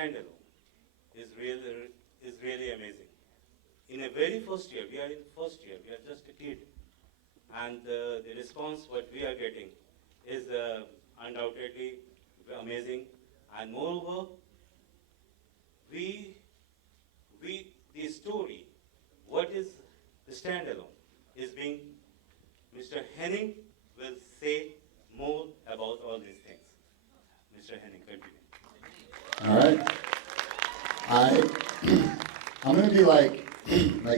standalone is really amazing. In a very first year, we are in first year, we are just a kid, and the response what we are getting is undoubtedly amazing, and moreover, we the story, what is the standalone, is being Mr. Henning will say more about all these things. Mr. Henning, continue. All right. I'm going to be like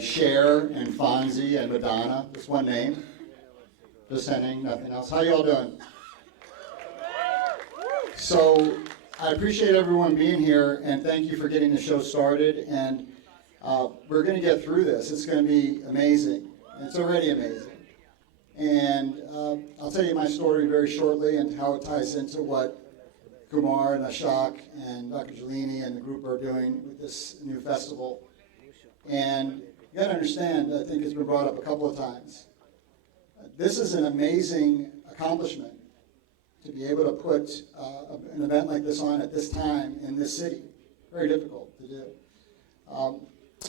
Cher and Fonzie and Madonna, just one name. Just Henning, nothing else. How y'all doing? So I appreciate everyone being here, and thank you for getting the show started. And we're going to get through this. It's going to be amazing. It's already amazing. And I'll tell you my story very shortly and how it ties into what Kumar and Ashok and Dr. Jalini and the group are doing with this new festival. And you got to understand, I think it's been brought up a couple of times, this is an amazing accomplishment to be able to put an event like this on at this time in this city. Very difficult to do.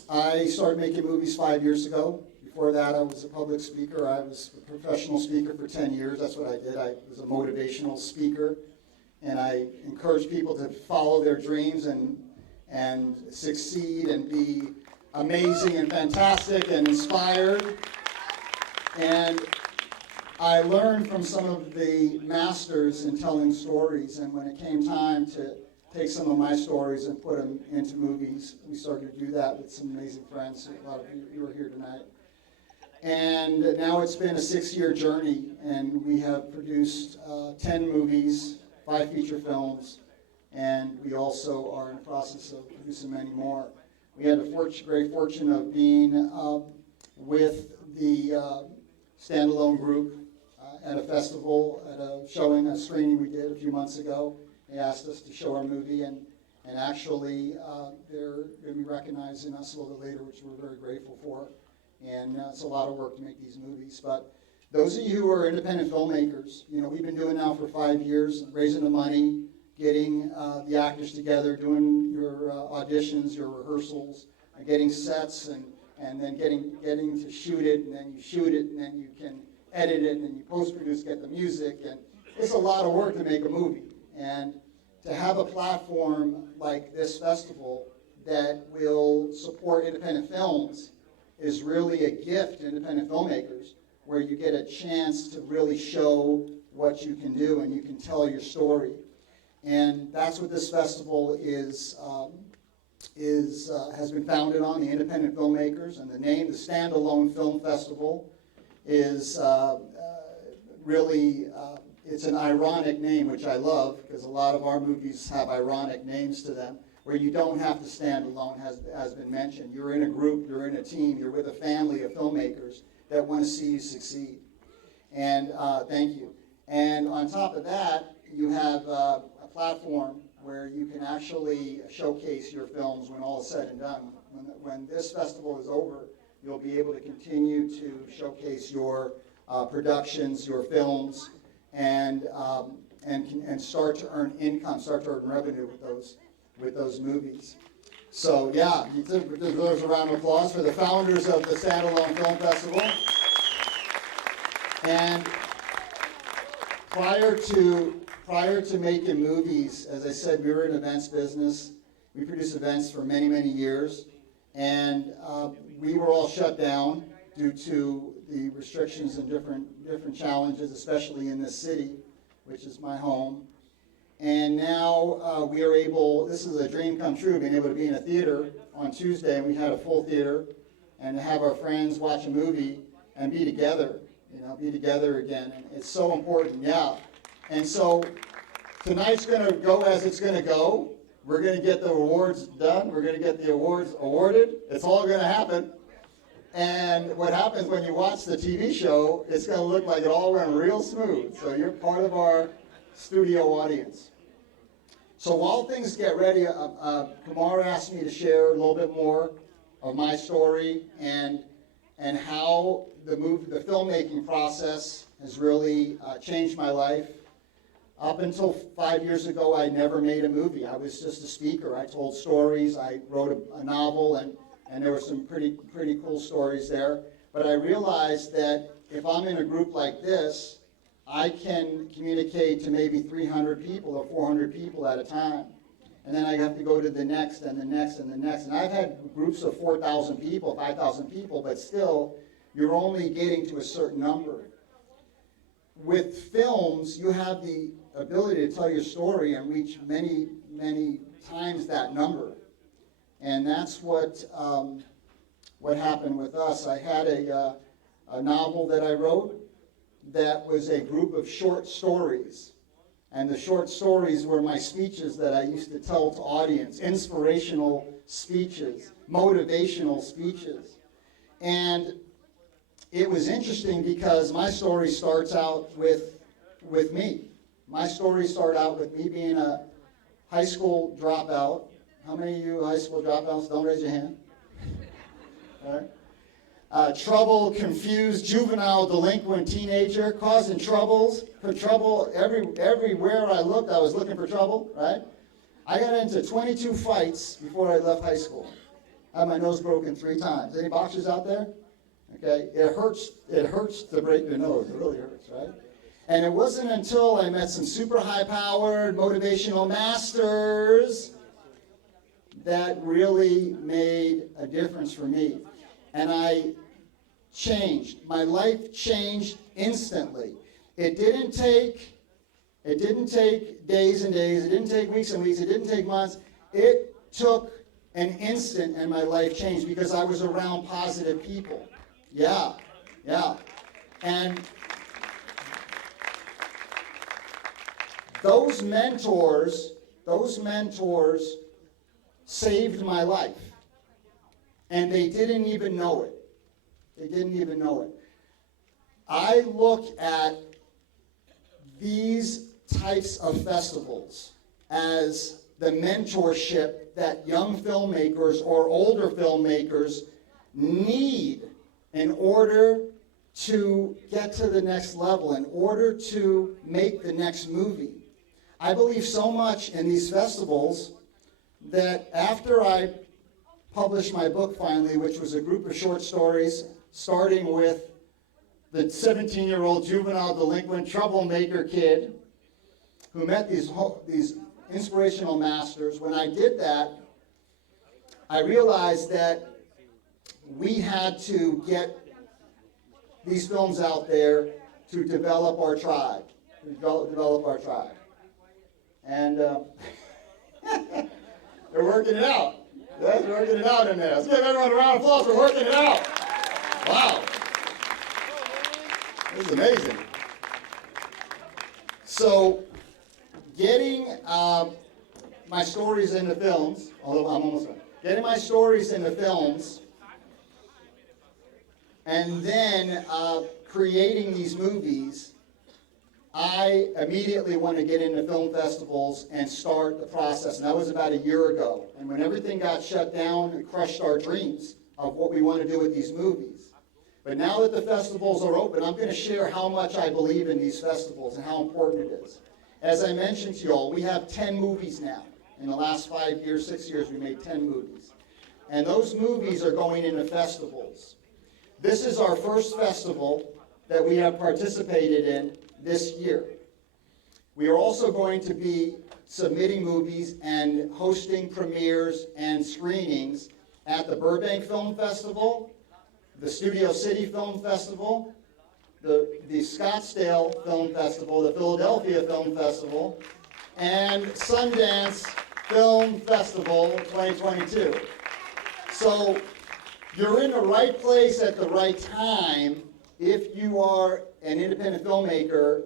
I started making movies 5 years ago. Before that, I was a public speaker. I was a professional speaker for 10 years. That's what I did. I was a motivational speaker. And I encourage people to follow their dreams and succeed and be amazing and fantastic and inspired. And I learned from some of the masters in telling stories, and when it came time to take some of my stories and put them into movies, we started to do that with some amazing friends. A lot of you are here tonight. And now it's been a 6-year journey, and we have produced 10 movies, 5 feature films, and we also are in the process of producing many more. We had the great fortune of being with the Standalone group at a festival, at a showing, a screening we did a few months ago. They asked us to show our movie, and actually they're going to be recognizing us a little bit later, which we're very grateful for. And it's a lot of work to make these movies. But those of you who are independent filmmakers, you know, we've been doing now for 5 years, raising the money, getting the actors together, doing your auditions, your rehearsals, getting sets, and then getting to shoot it, and then you shoot it, and then you can edit it, and then you post-produce, get the music, and it's a lot of work to make a movie. And to have a platform like this festival that will support independent films is really a gift to independent filmmakers, where you get a chance to really show what you can do and you can tell your story. And that's what this festival has been founded on, the independent filmmakers. And the name, the Standalone Film Festival, is really, it's an ironic name, which I love, because a lot of our movies have ironic names to them, where you don't have to stand alone, has been mentioned. You're in a group, you're in a team, you're with a family of filmmakers that want to see you succeed. And thank you. And on top of that, you have a platform where you can actually showcase your films when all is said and done. When this festival is over, you'll be able to continue to showcase your productions, your films, and start to earn income, start to earn revenue with those movies. So yeah, there's a round of applause for the founders of the Standalone Film Festival. And prior to making movies, as I said, we were in events business. We produced events for many, many years. And we were all shut down due to the restrictions and different challenges, especially in this city, which is my home. And now we are able, this is a dream come true, being able to be in a theater on Tuesday, and we had a full theater, and to have our friends watch a movie and be together, be together again. And it's so important, yeah. And so tonight's going to go as it's going to go. We're going to get the awards done. We're going to get the awards awarded. It's all going to happen. And what happens when you watch the TV show, it's going to look like it all went real smooth. So you're part of our studio audience. So while things get ready, Kumar asked me to share a little bit more of my story and how the filmmaking process has really changed my life. Up until 5 years ago, I never made a movie. I was just a speaker. I told stories. I wrote a novel, and there were some pretty cool stories there. But I realized that if I'm in a group like this, I can communicate to maybe 300 people or 400 people at a time. And then I have to go to the next and the next and the next. And I've had groups of 4,000 people, 5,000 people, but still, you're only getting to a certain number. With films, you have the ability to tell your story and reach many, many times that number. And that's what happened with us. I had a novel that I wrote that was a group of short stories. And the short stories were my speeches that I used to tell to audience, inspirational speeches, motivational speeches. And it was interesting because my story starts out with me. My story started out with me being a high school dropout. How many of you high school dropouts? Don't raise your hand. All right. Troubled, confused, juvenile, delinquent teenager, causing trouble everywhere I looked. I was looking for trouble, right? I got into 22 fights before I left high school. I had my nose broken 3 times. Any boxers out there? Okay, it hurts to break your nose. It really hurts, right? And it wasn't until I met some super high-powered motivational masters that really made a difference for me. And I changed. My life changed instantly. It didn't take days and days. It didn't take weeks and weeks. It didn't take months. It took an instant and my life changed because I was around positive people. Yeah. And those mentors saved my life. And they didn't even know it. I look at these types of festivals as the mentorship that young filmmakers or older filmmakers need in order to get to the next level, in order to make the next movie. I believe so much in these festivals that after I published my book finally, which was a group of short stories, starting with the 17-year-old juvenile delinquent troublemaker kid who met these inspirational masters. When I did that, I realized that we had to get these films out there to develop our tribe, And they're working it out. They're working it out in there. Let's give everyone a round of applause for working it out. Wow. This is amazing. So, getting my stories into films, although I'm almost done. Getting my stories into films, and then creating these movies, I immediately want to get into film festivals and start the process. And that was about a year ago. And when everything got shut down, it crushed our dreams of what we want to do with these movies. But now that the festivals are open, I'm going to share how much I believe in these festivals and how important it is. As I mentioned to you all, we have 10 movies now. In the last 5 years, 6 years, we made 10 movies. And those movies are going into festivals. This is our first festival that we have participated in this year. We are also going to be submitting movies and hosting premieres and screenings at the Burbank Film Festival, the Studio City Film Festival, the Scottsdale Film Festival, the Philadelphia Film Festival, and Sundance Film Festival 2022. So you're in the right place at the right time if you are an independent filmmaker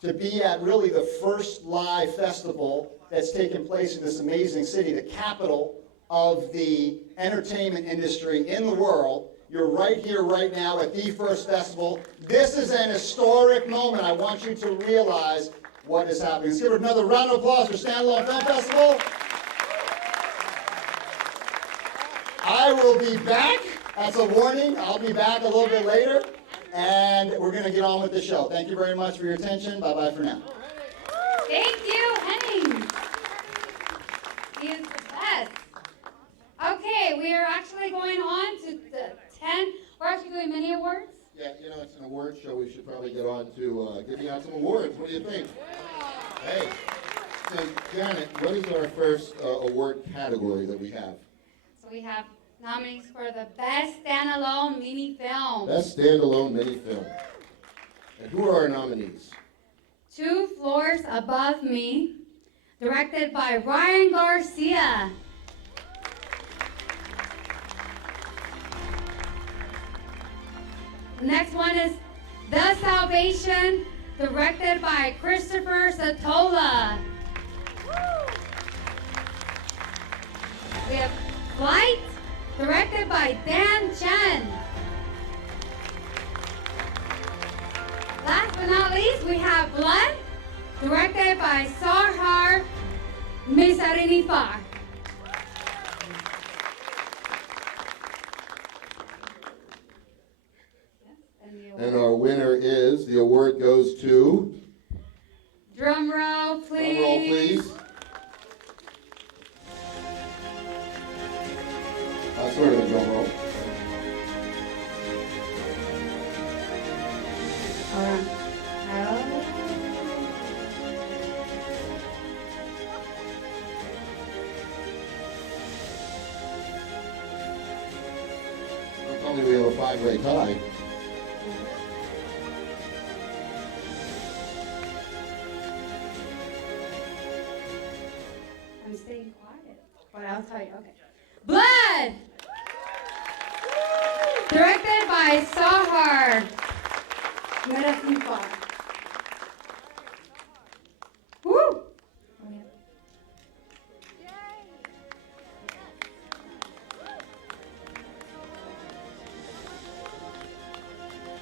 to be at really the first live festival that's taken place in this amazing city, the capital of the entertainment industry in the world. You're right here, right now at the first festival. This is an historic moment. I want you to realize what is happening. Let's give it another round of applause for Standalone Film Festival. I will be back. That's a warning. I'll be back a little bit later, and we're going to get on with the show. Thank you very much for your attention. Bye-bye for now. we are actually going on to the 10. We're actually doing many awards. Yeah, it's an award show. We should probably get on to giving out some awards. What do you think? Hey, so Janet, what is our first award category that we have? So we have nominees for the Best Standalone Mini Film. Best standalone mini film. And who are our nominees? Two Floors Above Me, directed by Ryan Garcia. Next one is The Salvation, directed by Christopher Satola. We have Flight, directed by Dan Chen. Last but not least, we have Blood, directed by Sarhar Misarinifar. And our winner is, the award goes to, Drum roll, please. drum roll please. Sort of a drum roll. All right. Don't tell me we have a 5-way tie. I'm staying quiet, but I'll tell you. Okay. Blood, directed by Sahar Misarinifar. Woo!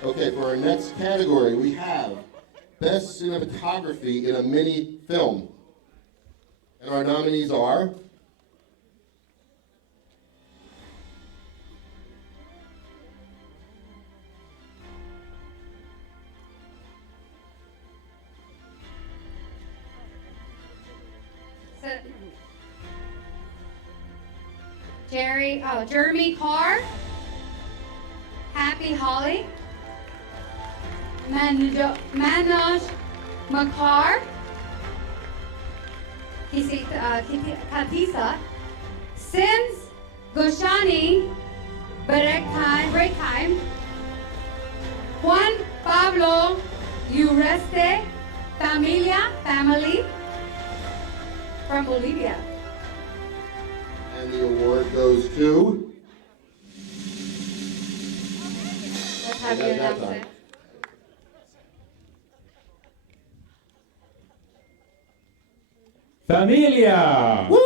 Okay, for our next category, we have Best Cinematography in a Mini Film. And our nominees are Jeremy Carr, Happy Holly, Manoj Makar, Katisa, Sims Goshani, Breakheim, Juan Pablo Ureste, family from Bolivia. and the award goes to Let's have you Okay, that announce time. it. Familia!